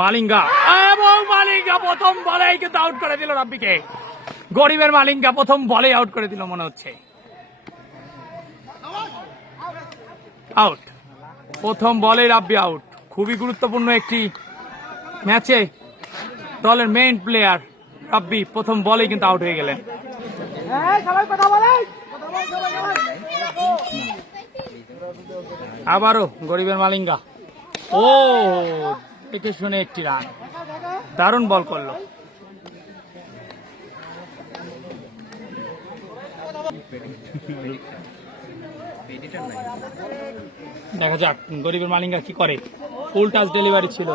মালিঙ্গা এবং মালিঙ্গা প্রথম বলেই কিন্তু আউট করে দিল রাব্বিকে। গরিবের মালিঙ্গা প্রথম বলেই আউট করে দিল মনে হচ্ছে। আউট, প্রথম বলেই রাব্বি আউট। খুবই গুরুত্বপূর্ণ একটি ম্যাচে দলের মেইন প্লেয়ার রাব্বি প্রথম বলেই কিন্তু আউট হয়ে গেলেন। আবারও গরিবের মালিঙ্গা, ও দেখে শুনে একটি রান, দারুণ বল করলো। দেখা যাক গরিবের মালিঙ্গা কি করে। ফুল টাচ ডেলিভারি ছিল,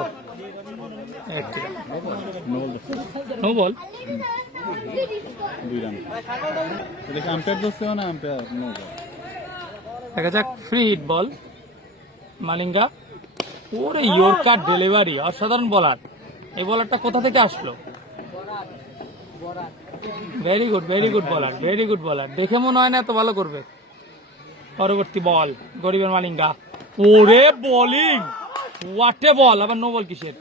নো বল। দেখা যাক ফ্রি হিট বল। মালিঙ্গা, ওরে ইয়র্কার ডেলিভারি, অসাধারণ বলার। এই বলারটা কোথা থেকে আসলো? ভেরি গুড, ভেরি গুড বলার, ভেরি গুড বলার। দেখে মনে হয় না এত ভালো করবে। পরবর্তী বল গরিবের মালিঙ্গা, ওরে বোলিং, হোয়াট এ বল। আবার নো বল কিসের?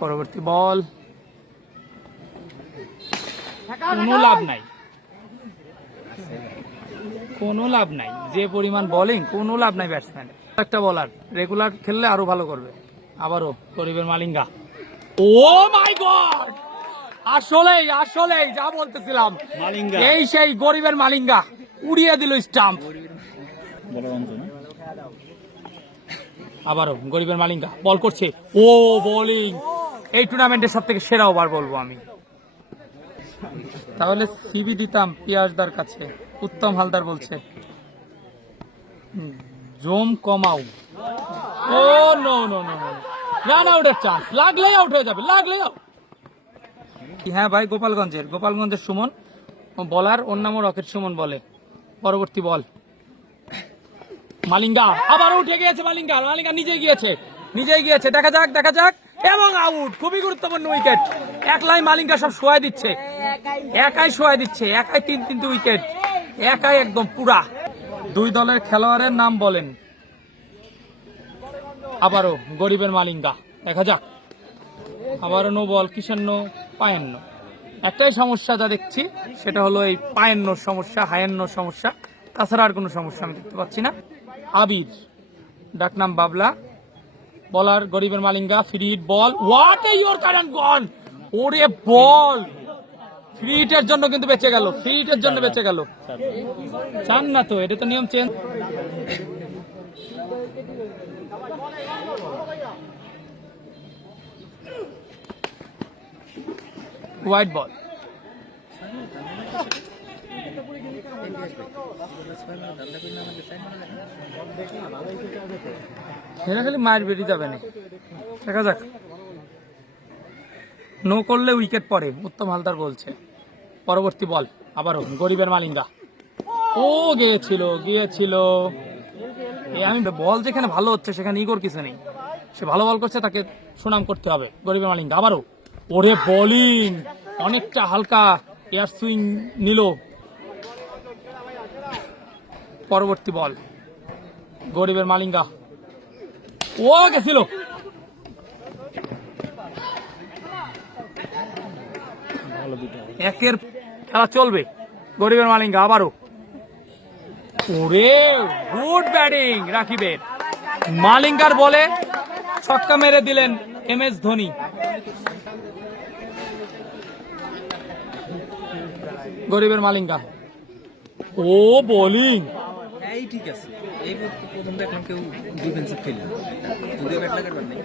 পরবর্তী বল, কোনো লাভ নাই, কোনো লাভ নাই। যে পরিমাণ বোলিং, কোনো লাভ নাই ব্যাটসম্যান। একটা বলার রেগুলার খেললে আরো ভালো করবে। আবারও গরিবের মালিঙ্গা, ও মাই গড, আসলেই আসলেই যা বলতেছিলাম, এই সেই গরিবের মালিঙ্গা উড়িয়ে দিল স্টাম্প। আবারও গরিবের মালিঙ্গা বল করছে, ও বোলিং। এই টুর্নামেন্টের সব থেকে সেরা ওভার বলবো আমি। তাহলে সিবি দিতাম পিয়াসদার কাছে। উত্তম হালদার বলছে জম কমাও। ও নো নো নো, রান আউটের চান্স, লাগলেই আউট হয়ে যাবে, লাগলেই আউট। হ্যাঁ ভাই, গোপালগঞ্জের সুমন বলার, ওর নামও রকেট সুমন বলে। পরবর্তী বল মালিঙ্গা, আবার উঠে গিয়েছে মালিঙ্গা, মালিঙ্গা নিজেই গিয়েছে। দেখা যাক এবং আউট। খুবই গুরুত্বপূর্ণ উইকেট। একলাই মালিঙ্গা সব শোয়া দিচ্ছে, একাই শোয়া দিচ্ছে, একাই তিনটি উইকেট, একাই একদম পুরা। দুই দলের খেলোয়াড়ের নাম বলেন। আবারও গরিবের মালিঙ্গা, দেখা যাক। আবারও নো বল, কিসের নো? পায়ের নো। একটাই সমস্যা যা দেখছি, সেটা হলো এই পায়ের নোর সমস্যা, হায়ের নোর সমস্যা। তাছাড়া আর কোনো সমস্যা আমি দেখতে পাচ্ছি না। আবির, ডাকনাম বাবলা, বলার গরিবের Malinga. Free hit ball, what a yorker and gone. ওরে বল, ফ্রি হিটের জন্য কিন্তু বেঁচে গেল, ফ্রি হিটের জন্য বেঁচে গেল। চান না তো, এটা তো নিয়ম চেঞ্জ। হোয়াইট বল, খালি মার বেরিয়ে যাবে না। দেখা যাক, নো করলে উইকেট পড়ে, উত্তম হালদার বলছে। পরবর্তী বল আবারও গরিবের মালিঙ্গা, ও গিয়েছিল। আমি বল যেখানে ভালো হচ্ছে সেখানে ইগোর কিছু নেই। সে ভালো বল করছে, তাকে সুনাম করতে হবে। গরিবের মালিঙ্গা আবারও, ওরে বোলিং, অনেকটা হালকা এয়ার সুইং নিল। পরবর্তী বল গরিবের মালিঙ্গা, ও গেছিল। একের খেলা চলবে। গরিবের মালিঙ্গা আবারও, ওরে গুড ব্যাটিং রাকিবের। মালিঙ্গার বলে ছক্কা মেরে দিলেন MS ধোনি। গরিবের মালিঙ্গা, ও বোলিং। এই ঠিক আছে, এই প্রথম দেখলাম কেউ ডিফেন্সিভ খেললো, যদিও ব্যাট লাগার নেই।